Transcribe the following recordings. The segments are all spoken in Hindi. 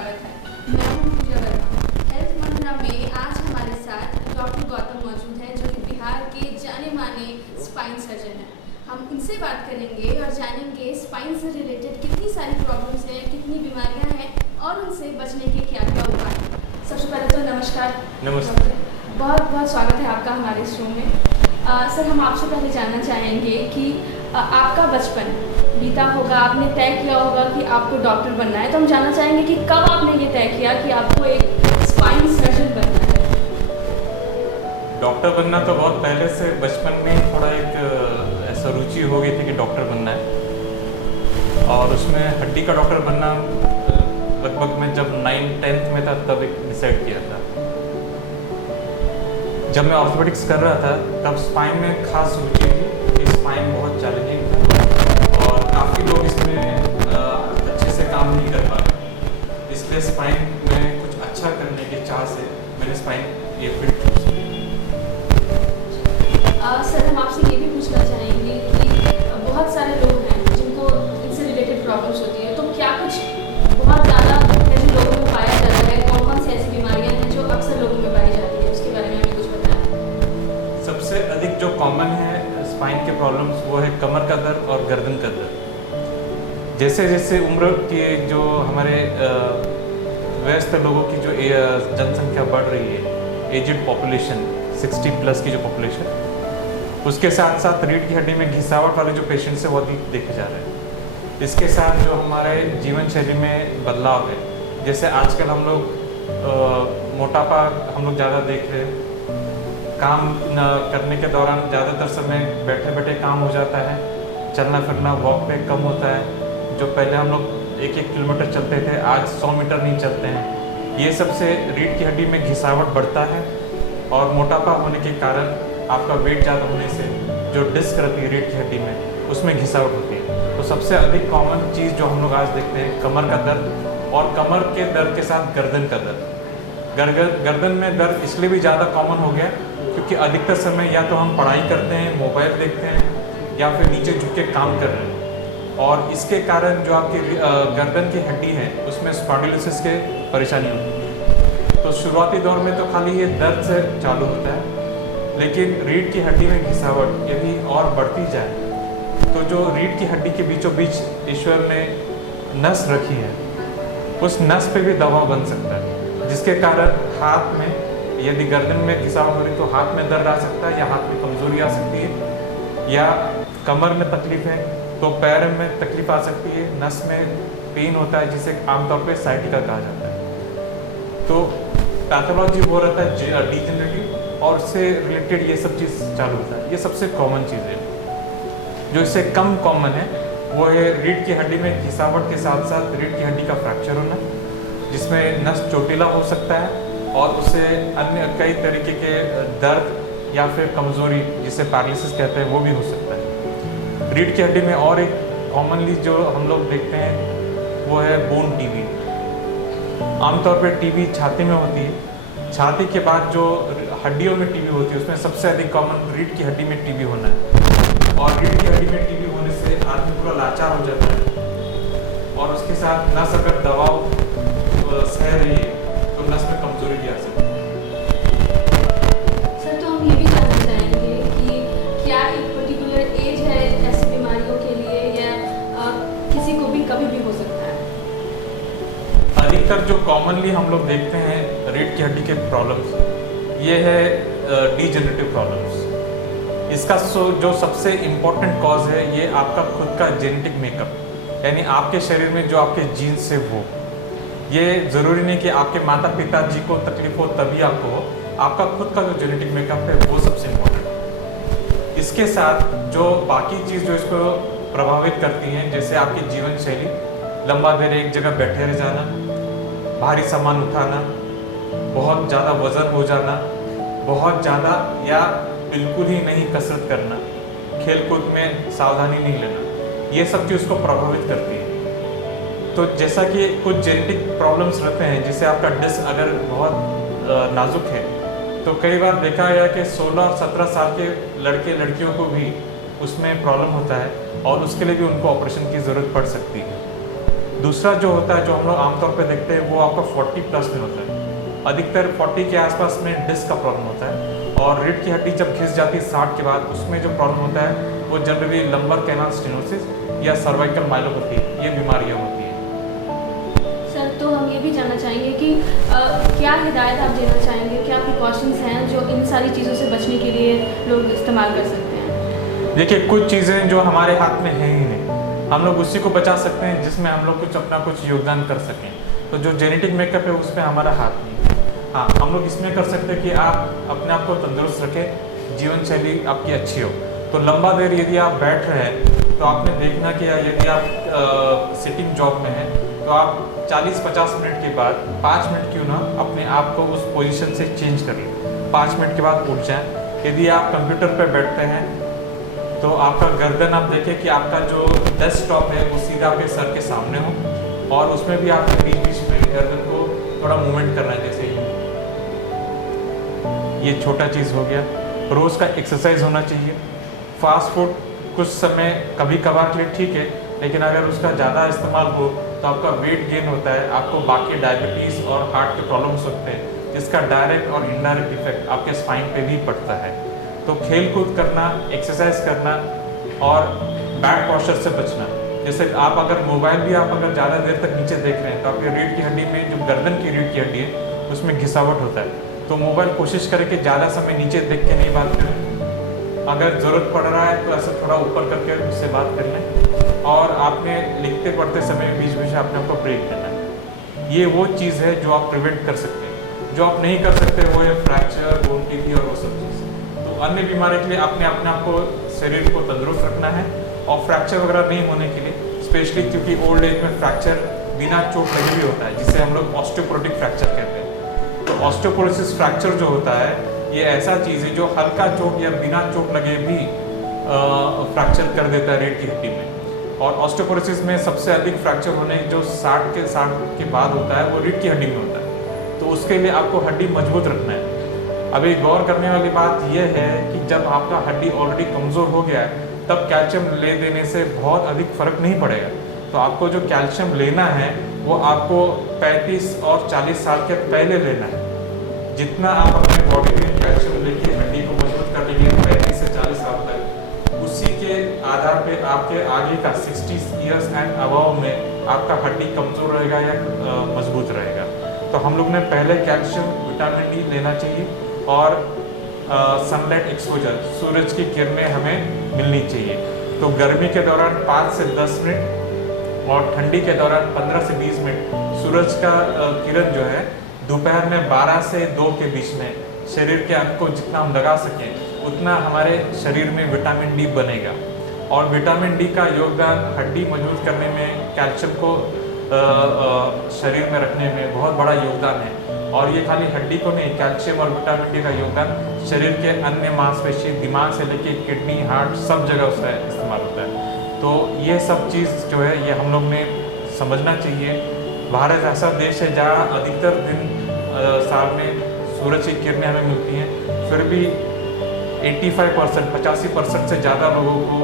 स्वागत है। मैं हूं पूजा वर्मा। हेल्थ मंत्रा में आज हमारे साथ डॉक्टर गौतम मौजूद हैं, जो कि बिहार के जाने माने स्पाइन सर्जन हैं। हम इनसे बात करेंगे और जानेंगे स्पाइन से रिलेटेड कितनी सारी प्रॉब्लम्स हैं, कितनी बीमारियां हैं और उनसे बचने के क्या क्या उपाय हैं। सबसे पहले तो नमस्कार। नमस्ते। बहुत बहुत स्वागत है आपका हमारे शो में। सर, हम आपसे पहले जानना चाहेंगे कि आपका बचपन बीता होगा, आपने तय किया होगा कि आपको डॉक्टर बनना है, तो हम जानना चाहेंगे कि कब आपने ये तय किया कि आपको एक स्पाइन सर्जन बनना है। डॉक्टर बनना तो बहुत पहले से बचपन में थोड़ा एक ऐसा रुचि हो गई थी कि डॉक्टर बनना है, और उसमें हड्डी का डॉक्टर बनना लगभग मैं जब 9th-10th में था तब एक डिसाइड किया था। जब मैं ऑर्थोपेडिक्स कर रहा था तब स्पाइन में खास रुचि थी कि स्पाइन बहुत चैलेंजिंग था और काफ़ी लोग इसमें अच्छे से काम नहीं कर पा रहे, इसलिए स्पाइन में कुछ अच्छा करने की चाह से मैंने स्पाइन ये फील्ड चूज की। सर, हम आपसे ये भी पूछना चाहेंगे कि बहुत सारे लोग हैं जिनको इनसे रिलेटेड प्रॉब्लम्स होती है, तो क्या कुछ बहुत ज़्यादा है जो लोगों में पाया जाता है? कौन कौन सी ऐसी बीमारियां हैं जो अक्सर लोगों में पाई जाती है, उसके बारे में हमें कुछ बताएं। सबसे अधिक जो कॉमन है स्पाइन के प्रॉब्लम्स वो है कमर का दर्द और गर्दन का दर्द। जैसे जैसे उम्र के जो हमारे वयस्क लोगों की जो जनसंख्या बढ़ रही है, एजिड पॉपुलेशन 60+ की जो पॉपुलेशन, उसके साथ साथ रीढ़ की हड्डी में घिसावट वाले जो पेशेंट्स हैं वो अधिक देखे जा रहे हैं। इसके साथ जो हमारे जीवन शैली में बदलाव है, जैसे आजकल हम लोग मोटापा हम लोग ज़्यादा देख रहे हैं, काम करने के दौरान ज़्यादातर समय बैठे बैठे काम हो जाता है, चलना फिरना वॉक पे कम होता है। जो पहले हम लोग 1-1 किलोमीटर चलते थे, आज 100 मीटर नहीं चलते हैं। ये सबसे रीढ़ की हड्डी में घिसावट बढ़ता है, और मोटापा होने के कारण आपका वेट ज़्यादा होने से जो डिस्क रहती है रीढ़ की हड्डी में उसमें घिसावट होती है। तो सबसे अधिक कॉमन चीज़ जो हम लोग आज देखते हैं कमर का दर्द, और कमर के दर्द के साथ गर्दन का दर्द। गर्दन में दर्द इसलिए भी ज़्यादा कॉमन हो गया क्योंकि अधिकतर समय या तो हम पढ़ाई करते हैं, मोबाइल देखते हैं, या फिर नीचे झुक के काम कर रहे हैं, और इसके कारण जो आपकी गर्दन की हड्डी है उसमें स्पॉन्डिलोसिस के परेशानी होती है। तो शुरुआती दौर में तो खाली ये दर्द से चालू होता है, लेकिन रीढ़ की हड्डी में घिसावट यदि और बढ़ती जाए तो जो रीढ़ की हड्डी के बीचों बीच ईश्वर ने नस रखी है, उस नस पे भी दबाव बन सकता है, जिसके कारण हाथ में यदि गर्दन में घिसावट हो रही तो हाथ में दर्द आ सकता है, या हाथ में कमजोरी आ सकती है, या कमर में तकलीफ है तो पैर में तकलीफ आ सकती है, नस में पेन होता है जिसे आमतौर पे साइटिका कहा जाता है। तो पैथोलॉजी वो रहता है डिजेनरेटिव, और उससे रिलेटेड ये सब चीज़ चालू होता है। ये सबसे कॉमन चीज़ है। जो इससे कम कॉमन है वो है रीढ़ की हड्डी में घिसावट के साथ साथ रीढ़ की हड्डी का फ्रैक्चर होना, जिसमें नस चोटीला हो सकता है और उससे अन्य कई तरीके के दर्द या फिर कमज़ोरी जिसे पैरालिसिस कहते हैं वो भी हो सकता है। रीढ़ की हड्डी में और एक कॉमनली जो हम लोग देखते हैं वो है बोन टीबी। आमतौर पर टीबी छाती में होती है, छाती के बाद जो हड्डियों में टीबी होती है उसमें सबसे अधिक कॉमन रीढ़ की हड्डी में टीबी होना है, और रीढ़ की हड्डी में टीबी होने से आदमी पूरा लाचार हो जाता है, और उसके साथ नस अगर दबाव सह रही है तो नस में कमजोरी भी आ सकती है। सर, तो हम ये भी जानना चाहेंगे कि क्या एक पर्टिकुलर एज है ऐसी बीमारियों के लिए, या किसी को भी कभी भी हो सकता है? अधिकतर जो कॉमनली हम लोग देखते हैं रीढ़ की हड्डी के प्रॉब्लम्स, ये है डिजेनरेटिव प्रॉब्लम्स। इसका जो सबसे इम्पोर्टेंट कॉज है ये आपका खुद का जेनेटिक मेकअप, यानी आपके शरीर में जो आपके जीन्स से वो, ये ज़रूरी नहीं कि आपके माता पिता जी को तकलीफ हो तभी आपको हो, आपका खुद का जो जेनेटिक मेकअप है वो सबसे इम्पोर्टेंट है। इसके साथ जो बाकी चीज़ जो इसको प्रभावित करती हैं, जैसे आपकी जीवन शैली, लंबा देर एक जगह बैठे रह जाना, भारी सामान उठाना, बहुत ज़्यादा वज़न हो जाना, बहुत ज़्यादा या बिल्कुल ही नहीं कसरत करना, खेलकूद में सावधानी नहीं लेना, ये सब चीज़ उसको प्रभावित करती है। तो जैसा कि कुछ जेनेटिक प्रॉब्लम्स रहते हैं, जैसे आपका डिस्क अगर बहुत नाजुक है तो कई बार देखा गया कि 16 और 17 साल के लड़के लड़कियों को भी उसमें प्रॉब्लम होता है, और उसके लिए भी उनको ऑपरेशन की ज़रूरत पड़ सकती है। दूसरा जो होता है, जो हम लोग आमतौर पे देखते हैं, वो आपका 40 प्लस में होता है। अधिकतर 40 के आसपास में डिस्क का प्रॉब्लम होता है, और रीढ़ की हड्डी जब घिस जाती है 60 के बाद, उसमें जो प्रॉब्लम होता है वो जनरली लंबर कैनाल स्टेनोसिस या सर्वाइकल माइलोपैथी, ये बीमारियाँ होती हैं। सर, तो हम ये भी जानना चाहेंगे कि क्या हिदायत आप देना चाहेंगे, क्या प्रिकॉशंस हैं जो इन सारी चीज़ों से बचने के लिए लोग इस्तेमाल कर सकते हैं? देखिए, कुछ चीज़ें जो हमारे हाथ में हैं ही नहीं, हम लोग उसी को बचा सकते हैं जिसमें हम लोग कुछ योगदान कर सकें। तो जो जेनेटिक मेकअप है उसमें हमारा हाथ नहीं है। हाँ, हम लोग इसमें कर सकते हैं कि आप अपने आप को तंदुरुस्त रखें, जीवन शैली आपकी अच्छी हो। तो लंबा देर यदि आप बैठ रहे हैं तो आपने देखना कि यदि आप सिटिंग जॉब में हैं तो आप 40-50 मिनट के बाद 5 मिनट क्यों ना अपने आप को उस पोजीशन से चेंज कर लें, 5 मिनट के बाद उठ जाएं। यदि आप कंप्यूटर पर बैठते हैं तो आपका गर्दन आप देखें कि आपका जो डेस्कटॉप है वो सीधा आपके सर के सामने हो, और उसमें भी आपको बीच बीच में गर्दन को थोड़ा मूवमेंट करना है, जैसे ये छोटा चीज़ हो गया। रोज़ का एक्सरसाइज होना चाहिए। फास्ट फूड कुछ समय कभी कभार के लिए ठीक है, लेकिन अगर उसका ज़्यादा इस्तेमाल हो तो आपका वेट गेन होता है, आपको बाकी डायबिटीज़ और हार्ट के प्रॉब्लम्स होते हैं, जिसका डायरेक्ट और इनडायरेक्ट इफेक्ट आपके स्पाइन पे भी पड़ता है। तो खेल कूद करना, एक्सरसाइज करना और बैड पॉस्चर से बचना। जैसे आप अगर मोबाइल भी आप अगर ज़्यादा देर तक नीचे देख रहे हैं तो आपकी रीढ़ की हड्डी में, जो गर्दन की रीढ़ की हड्डी है, उसमें घिसावट होता है। तो मोबाइल कोशिश करें कि ज़्यादा समय नीचे देख के नहीं बात करें। अगर ज़रूरत पड़ रहा है तो ऐसा थोड़ा ऊपर करके उससे बात कर लें, और आपने लिखते पढ़ते समय बीच बीच में अपने आपको ब्रेक देना है। ये वो चीज़ है जो आप प्रिवेंट कर सकते हैं। जो आप नहीं कर सकते वो है फ्रैक्चर, बोन टीथी और वो सब चीज़। तो अन्य बीमारी के लिए आपने अपने आप को, शरीर को तंदुरुस्त रखना है, और फ्रैक्चर वगैरह नहीं होने के लिए, स्पेशली क्योंकि ओल्ड एज में फ्रैक्चर बिना चोट लगे भी होता है, जिसे हम लोग ऑस्टियोपोरोटिक फ्रैक्चर कहते हैं। तो ऑस्टियोपोरोसिस फ्रैक्चर जो होता है, ये ऐसा चीज़ है जो हल्का चोट या बिना चोट लगे भी फ्रैक्चर कर देता है रीढ़ की हड्डी में। और ऑस्टियोपोरोसिस में सबसे अधिक फ्रैक्चर होने जो 60 के बाद होता है, वो रीढ़ की हड्डी में होता है। तो उसके लिए आपको हड्डी मजबूत रखना है। अभी गौर करने वाली बात यह है कि जब आपका हड्डी ऑलरेडी कमज़ोर हो गया है, तब कैल्शियम ले देने से बहुत अधिक फर्क नहीं पड़ेगा। तो आपको जो कैल्शियम लेना है वो आपको 35 और 40 साल के पहले लेना है। जितना आप अपने बॉडी में कैल्शियम लेके हड्डी को मजबूत कर लेंगे 35 से 40 साल तक, उसी के आधार पे आपके आगे का 60 इयर्स एंड अबव में आपका हड्डी कमज़ोर रहेगा या मजबूत रहेगा। तो हम लोग ने पहले कैल्शियम, विटामिन डी लेना चाहिए, और सनलाइट एक्सपोजर, सूरज की किरणें हमें मिलनी चाहिए। तो गर्मी के दौरान 5 से 10 मिनट और ठंडी के दौरान 15 से 20 मिनट सूरज का किरण जो है दोपहर में 12 से 2 के बीच में शरीर के अंग को जितना हम लगा सकें उतना हमारे शरीर में विटामिन डी बनेगा। और विटामिन डी का योगदान हड्डी मजबूत करने में, कैल्शियम को शरीर में रखने में बहुत बड़ा योगदान है। और ये खाली हड्डी को नहीं, कैल्शियम और विटामिन डी का योगदान शरीर के अन्य मांसपेशी, दिमाग से लेके किडनी, हार्ट, सब जगह उसका इस्तेमाल होता है। तो ये सब चीज़ जो है ये हम लोग ने समझना चाहिए। भारत ऐसा देश है जहाँ अधिकतर दिन साल में सूरज की किरणें हमें मिलती हैं, फिर भी 85%, 85% से ज़्यादा लोगों को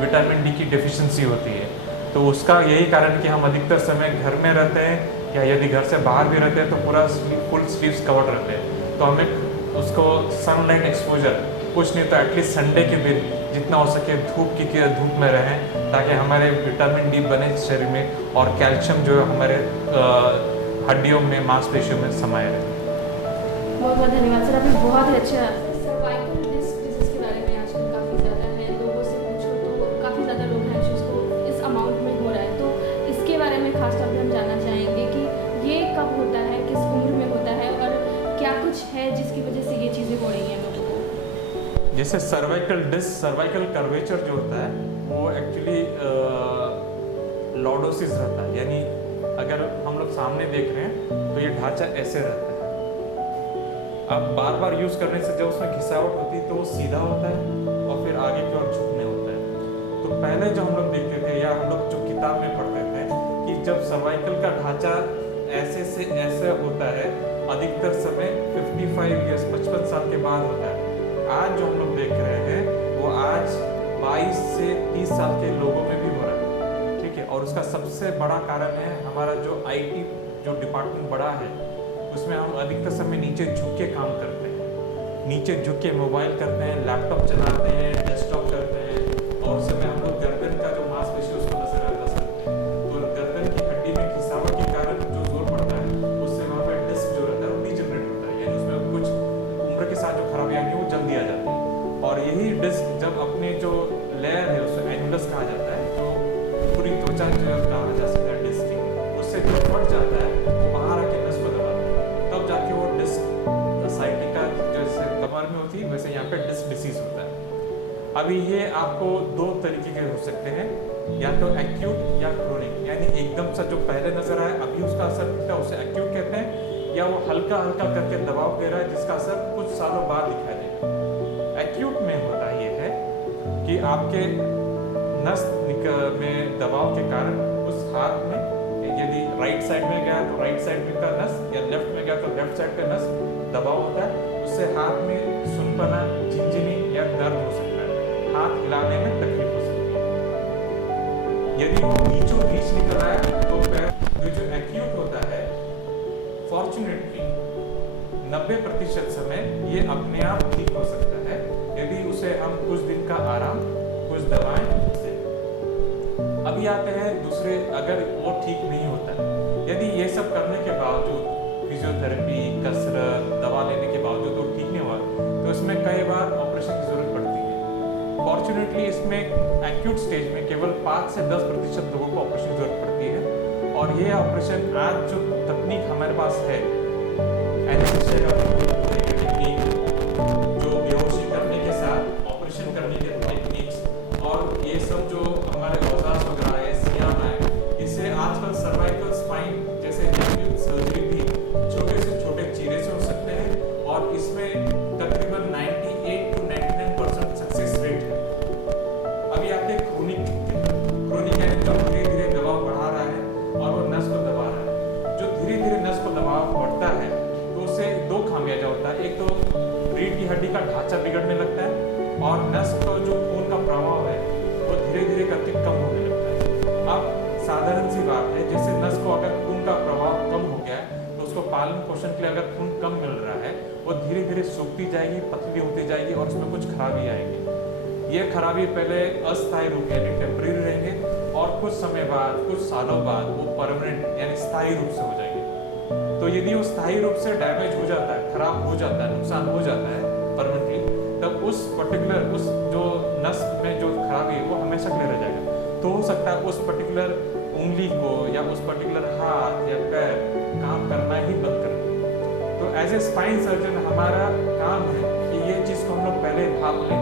विटामिन डी की डेफिशिएंसी होती है। तो उसका यही कारण कि हम अधिकतर समय घर में रहते हैं, या यदि घर से बाहर भी रहते हैं तो पूरा फुल स्लीव्स कवर्ड रहते हैं। तो हमें उसको सनलाइट एक्सपोजर, कुछ नहीं तो एटलीस्ट संडे के दिन जितना हो सके धूप में रहें, ताकि हमारे विटामिन डी बने शरीर में, और कैल्शियम जो है हमारे हड्डियों में, मांसपेशियों में समाये रहे। बहुत बहुत धन्यवाद सर, आपने बहुत ही अच्छा। सर्वाइकल डिस्क डिजीज के बारे में आजकल काफ़ी ज़्यादा है, लोगों से पूछो तो काफ़ी ज़्यादा लोग हैं जिसको इस अमाउंट में हो रहा है। तो इसके बारे में खास तौर पर हम जानना चाहेंगे कि ये कब होता है, किस उम्र में होता है, और क्या कुछ है जिसकी वजह से ये चीज़ें हो रही हैं लोगों को। जैसे सर्वाइकल डिस्क, सर्वाइकल कर्वेचर जो होता है वो एक्चुअली लॉर्डोसिस रहता है। यानी अगर हम लोग सामने देख रहे हैं तो ये ढांचा ऐसे रहता है। अब बार बार यूज़ करने से जब उसमें घिसावट होती है तो वो सीधा होता है और फिर आगे की ओर झुकने होता है। तो पहले जो हम लोग देखते थे, या हम लोग जो किताब में पढ़ते थे, कि जब सर्वाइकल का ढांचा ऐसे से ऐसे होता है, अधिकतर समय 55 ईयर्स, 55 साल के बाद होता है। आज जो हम लोग देख रहे हैं वो आज 22 से 30 साल के लोगों में भी हो रहा है, ठीक है। और उसका सबसे बड़ा कारण है हमारा जो आईटी जो डिपार्टमेंट बड़ा है, उसमें हम अधिकतर समय नीचे झुक के काम करते हैं, नीचे झुक के मोबाइल करते हैं, लैपटॉप चलाते हैं, डेस्कटॉप करते हैं, और उस समय हम लोग गर्दन का जो मांसपेशी उसको नजरअंदाज करते हैं। तो गर्दन की हड्डी में खिंचाव के कारण जो जोर पड़ता है, उससे वहाँ पे डिस्क जो रहता है वो डीजनरेट होता है, यानी उसमें कुछ उम्र के साथ जो खराबी आएंगी वो जल्दी आ जाती है। और यही डिस्क जब अपने जो लेयर है उसको एनुलस कहा जाता है, जो पूरी त्वचा जो कहा जा सकता है डिस्क की, उससे जो फट जाता है वो बाहर आके नस को दबाता है, तब जाके वो डिस्क साइटिका जैसे कमर में होती है वैसे यहाँ पे डिस्क डिसीज होता है। अभी ये आपको दो तरीके के हो सकते हैं, या तो एक्यूट या क्रोनिक, यानी एकदम से जो पहले नजर आए अभी उसका असर दिखता है उसे एक्यूट कहते हैं, या वो हल्का हल्का करके दबाव दे रहा है जिसका असर कुछ सालों बाद दिखाई देगा। एक्यूट में होता ये है कि आपके नस में दबाव के कारण उस हाथ में, यदि राइट साइड में गया तो राइट साइड में का नस, या लेफ्ट में गया तो लेफ्ट साइड का नस दबाव होता है, उससे हाथ में सुनपना, झिनझिनी या दर्द हो सकता है, हाथ हिलाने में तकलीफ हो सकती है। यदि वो बीचों बीच निकल रहा है तो फिर जो एक्यूट होता है, फॉर्चुनेटली 90% समय ये अपने आप ठीक हो सकता है यदि उसे हम कुछ दिन का आराम, कुछ दवाएं दें। अभी आते हैं दूसरे, अगर वो ठीक नहीं होता, यदि ये सब करने के बावजूद, फिजियोथेरेपी, कसरत, दवा लेने के बावजूद वो ठीक नहीं हुआ, तो इसमें कई बार ऑपरेशन की जरूरत पड़ती है। फॉर्चुनेटली इसमें एक्यूट स्टेज में केवल 5 से 10% लोगों को ऑपरेशन की जरूरत पड़ती है, और ये ऑपरेशन आज जो तकनीक हमारे पास है, एनेस्थीसिया का टेक्निक, जो बेहोशी करने के साथ ऑपरेशन करने के टेक्निक्स, और ये सब जो हमारे औजार वगैरह है, सियाम है, इससे आजकल सर्वाइकल स्पाइन जैसे सर्जरी भी छोटे से छोटे चीरे से हो सकते हैं, और इसमें तकरीबन 98 to 99% सक्सेस रेट है। अभी आते हैं क्रोनिक यानी जो धीरे धीरे दबाव बढ़ा रहा है और वो नस को दबा रहा है। जो धीरे धीरे नस को दबाव बढ़ता है तो उससे दो खामियाजा होता है, एक तो रीढ़ की हड्डी का ढांचा बिगड़ने लगता है, और नस का जो खून का प्रवाह है वो धीरे धीरे करके कम होने लगता है। अब साधारण सी बात है, जैसे नस को अगर खून का प्रवाह कम हो गया तो उसको पालन पोषण के लिए अगर खून कम मिल रहा है, वो धीरे धीरे सूखती जाएगी, पतली होती जाएगी, और उसमें कुछ खराबी आएगी। ये खराबी पहले अस्थायी रूप यानी टेम्परेरी रहेंगे, और कुछ समय बाद, कुछ सालों बाद वो परमानेंट यानी स्थायी रूप से हो जाएंगे। तो यदि वो स्थायी रूप से डैमेज हो जाता है, खराब हो जाता है, नुकसान हो जाता है परमानेंटली, तब उस पर्टिकुलर उस जो नस में जो खराबी है वो हमेशा के लिए रह जाएगा। तो हो सकता है उस पर्टिकुलर उंगली को या उस पर्टिकुलर हाथ या पैर काम करना ही बंद कर दे। तो एज ए स्पाइन सर्जन हमारा काम है कि ये चीज़ को हम लोग पहले भाप लें,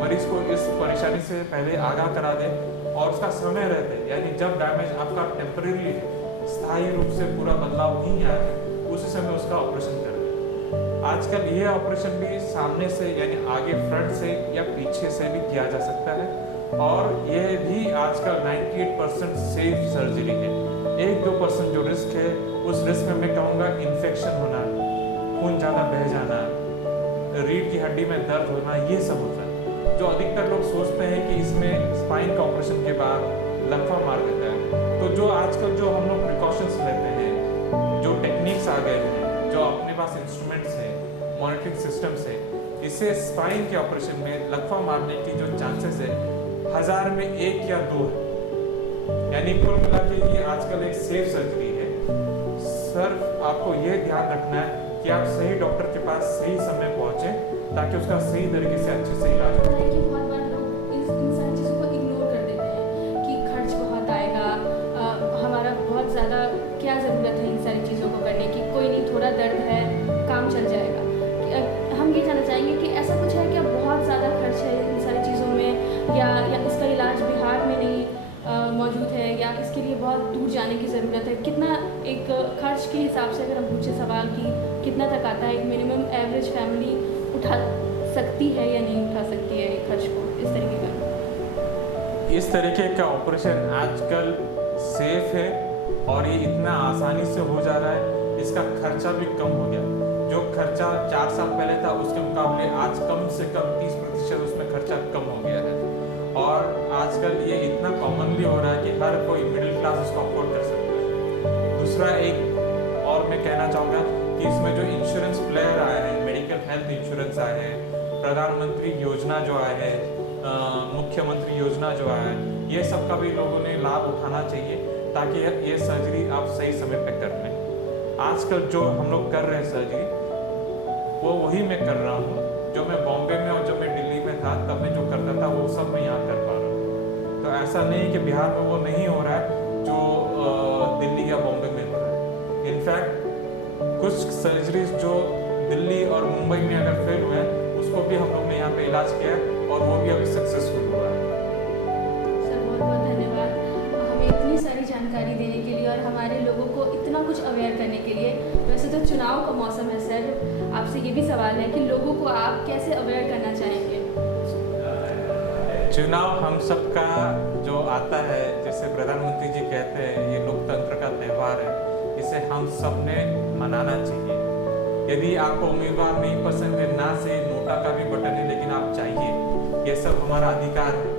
मरीज को इस परेशानी से पहले आगाह करा दें, और उसका समय रहते, यानी जब डैमेज आपका टेम्परेरी स्थायी रूप से पूरा बदलाव नहीं आ रहा है, उसी समय उसका ऑपरेशन कर दें। आजकल ये ऑपरेशन भी सामने से यानी आगे फ्रंट से या पीछे से भी किया जा सकता है, और ये भी आजकल 98% सेफ सर्जरी है। 1-2% जो रिस्क है, उस रिस्क में मैं कहूँगा इन्फेक्शन होना, खून ज़्यादा बह जाना, रीढ़ की हड्डी में दर्द होना, ये सब होता है। जो अधिकतर लोग सोचते हैं कि इसमें स्पाइन का ऑपरेशन के बाद लकवा मार देता है, तो जो आजकल जो हम लोग प्रिकॉशंस लेते हैं, जो टेक्निक्स आ गए हैं, जो अपने पास इंस्ट्रूमेंट्स हैं, मॉनिटरिंग सिस्टम्स है, इससे स्पाइन के ऑपरेशन में लकवा मारने की जो चांसेस है 1000 में 1 या 2 है। यानी कुल मिला के ये आजकल एक सेफ सर्जरी है। सर आपको ये ध्यान रखना है कि आप सही डॉक्टर के पास सही समय पहुंचे, ताकि उसका सही तरीके से अच्छे से इलाज हो। बहुत बार लोग इन सारी चीज़ों को इग्नोर कर देते हैं कि खर्च बहुत आएगा, हमारा बहुत ज़्यादा क्या ज़रूरत है इन सारी चीज़ों को करने की, कोई नहीं, थोड़ा दर्द है, काम चल जाएगा। हम ये जानना चाहेंगे कि ऐसा कुछ है क्या, बहुत ज़्यादा खर्च है इन सारी चीज़ों में, या इसका इलाज बिहार में नहीं मौजूद है, या इसके लिए बहुत दूर जाने की ज़रूरत है? कितना एक खर्च के हिसाब से अगर हम पूछे सवाल कि कितना तक आता है, एक मिनिमम एवरेज फैमिली उठा सकती है या नहीं उठा सकती है खर्च को, इस तरीके का? इस तरीके का ऑपरेशन आजकल सेफ है, और ये इतना आसानी से हो जा रहा है, इसका खर्चा भी कम हो गया। जो खर्चा 4 साल पहले था उसके मुकाबले आज कम से कम 30% उसमें खर्चा कम हो गया है। और आजकल ये इतना कॉमनली हो रहा है कि हर कोई मिडिल क्लास इसको अफोर्ड कर सकता है। दूसरा एक और मैं कहना चाहूँगा कि इसमें जो इंश्योरेंस प्लेयर आए हैं, मेडिकल हेल्थ इंश्योरेंस आए हैं, प्रधानमंत्री योजना जो आए हैं, मुख्यमंत्री योजना जो आया है, ये सब का भी लोगों ने लाभ उठाना चाहिए ताकि ये सर्जरी आप सही समय पे कर लें। आजकल जो हम लोग कर रहे हैं सर्जरी, वो वही मैं कर रहा हूँ जो मैं बॉम्बे में और जब मैं दिल्ली में था तब मैं जो करता था वो सब मैं यहाँ कर पा रहा हूँ। तो ऐसा नहीं कि बिहार में वो नहीं हो रहा है जो दिल्ली या बॉम्बे में हो रहा है। इनफैक्ट कुछ सर्जरीज जो दिल्ली और मुंबई में अगर फेल हुए हैं उसको भी हम लोग ने यहाँ पे इलाज किया और वो भी अभी सक्सेसफुल हुआ है। सर बहुत बहुत धन्यवाद हमें इतनी सारी जानकारी देने के लिए और हमारे लोगों को इतना कुछ अवेयर करने के लिए। वैसे तो चुनाव का मौसम है सर, आपसे ये भी सवाल है कि लोगों को आप कैसे अवेयर करना चाहेंगे? चुनाव हम सबका जो आता है, जैसे प्रधानमंत्री जी कहते हैं ये लोकतंत्र का त्यौहार है, इसे हम सब ने मनाना चाहिए। यदि आपको उम्मीदवार नहीं पसंद है, ना से नोटा का भी बटन है, लेकिन आप चाहिए, ये सब हमारा अधिकार है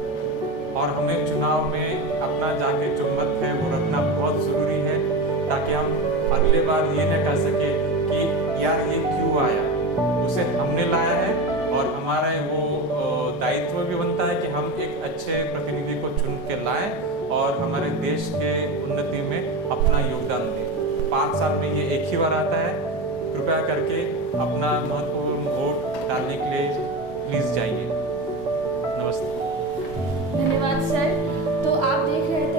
और हमें चुनाव में अपना जाके जो मत है वो रखना बहुत ज़रूरी है ताकि हम अगले बार ये न कह सके कि यार ये क्यों आया, उसे हमने लाया है और हमारा वो दायित्व भी बनता है कि हम एक अच्छे प्रतिनिधि को चुन के लाएं और हमारे देश के उन्नति में अपना योगदान दें। 5 साल में ये एक ही बार आता है, कृपया करके अपना महत्वपूर्ण वोट डालने के लिए प्लीज़ जाइए। नमस्ते। धन्यवाद सर। तो आप देख रहे थे